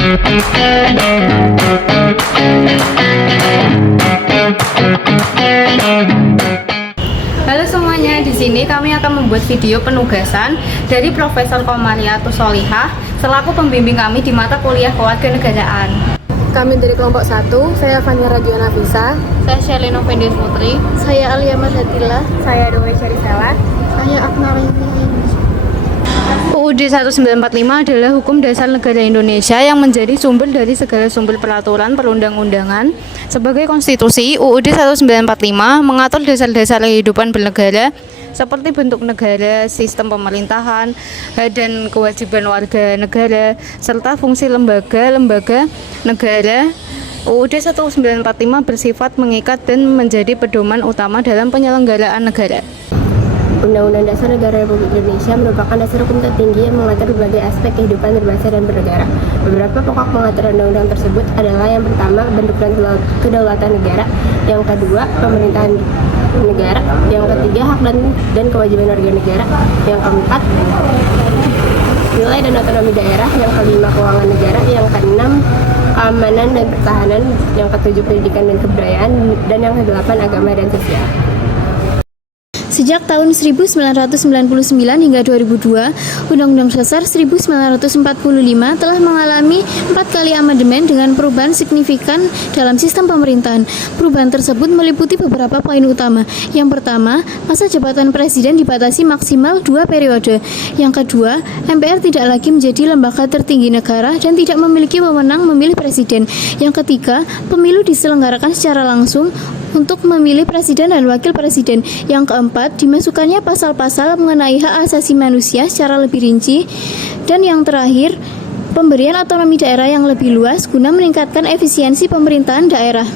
Halo semuanya, di sini kami akan membuat video penugasan dari Profesor Komariatus Solihah selaku pembimbing kami di mata kuliah kewarganegaraan. Kami dari kelompok 1, saya Fania Radio Nafisa, Saya Shelly Novendis Putri, saya Alia Madhatila, saya Dewi Syarisela. saya Akna Raini. UUD 1945 adalah hukum dasar negara Indonesia yang menjadi sumber dari segala sumber peraturan perundang-undangan. Sebagai konstitusi, UUD 1945 mengatur dasar-dasar kehidupan bernegara seperti bentuk negara, sistem pemerintahan, hak dan kewajiban warga negara, serta fungsi lembaga-lembaga negara. UUD 1945 bersifat mengikat dan menjadi pedoman utama dalam penyelenggaraan negara. Undang-Undang Dasar Negara Republik Indonesia merupakan dasar hukum tertinggi yang mengatur berbagai aspek kehidupan berbangsa dan bernegara. Beberapa pokok pengaturan undang-undang tersebut adalah yang pertama, bentuk dan kedaulatan negara, yang kedua, pemerintahan negara, yang ketiga, hak dan kewajiban warga negara, yang keempat, nilai dan otonomi daerah, yang kelima, keuangan negara, yang keenam, keamanan dan pertahanan, yang ketujuh, pendidikan dan kebudayaan, dan yang kedelapan, agama dan sosial. Sejak tahun 1999 hingga 2002, Undang-Undang Dasar 1945 telah mengalami 4 kali amandemen dengan perubahan signifikan dalam sistem pemerintahan. Perubahan tersebut meliputi beberapa poin utama. Yang pertama, masa jabatan presiden dibatasi maksimal 2 periode. Yang kedua, MPR tidak lagi menjadi lembaga tertinggi negara dan tidak memiliki wewenang memilih presiden. Yang ketiga, pemilu diselenggarakan secara langsung untuk memilih presiden dan wakil presiden. Yang keempat, dimasukkannya pasal-pasal mengenai hak asasi manusia secara lebih rinci. Dan yang terakhir, pemberian otonomi daerah yang lebih luas guna meningkatkan efisiensi pemerintahan daerah.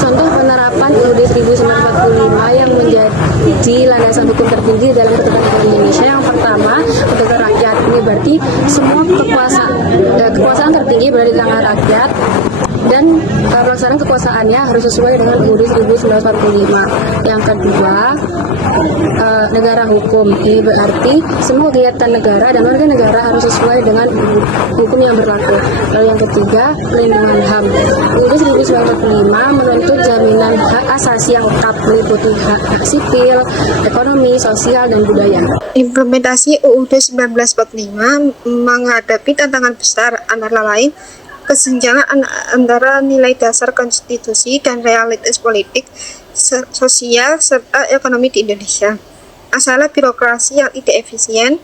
Contoh penerapan UUD 1945 yang menjadi landasan hukum tertinggi dalam ketatanegaraan Indonesia. Yang pertama, untuk rakyat. Ini berarti semua kekuasaan tertinggi berada di tangan rakyat, dan pelaksanaan kekuasaannya harus sesuai dengan UUD 1945. Yang kedua, negara hukum. Ini berarti semua kegiatan negara dan warga negara harus sesuai dengan hukum yang berlaku. Lalu yang ketiga, pelindungan HAM. UUD 1945 menuntut jaminan hak asasi yang lengkap, meliputi hak sipil, ekonomi, sosial, dan budaya. Implementasi UUD 1945 menghadapi tantangan besar, antara lain kesenjangan antara nilai dasar konstitusi dan realitas politik, sosial, serta ekonomi di Indonesia. Masalah birokrasi yang tidak efisien,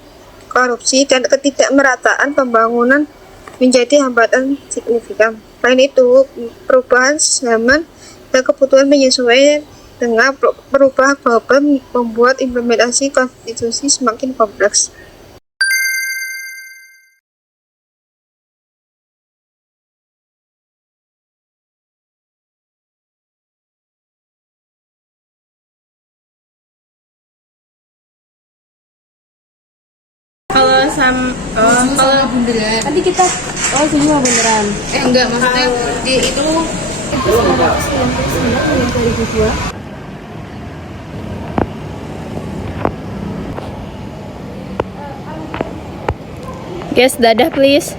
korupsi, dan ketidakmerataan pembangunan menjadi hambatan signifikan. Selain itu, perubahan zaman dan kebutuhan menyesuaikan dengan perubahan global membuat implementasi konstitusi semakin kompleks. Kalau bundaran. Nanti kita, semua beneran. Enggak, maksudnya di itu Guys, dadah please.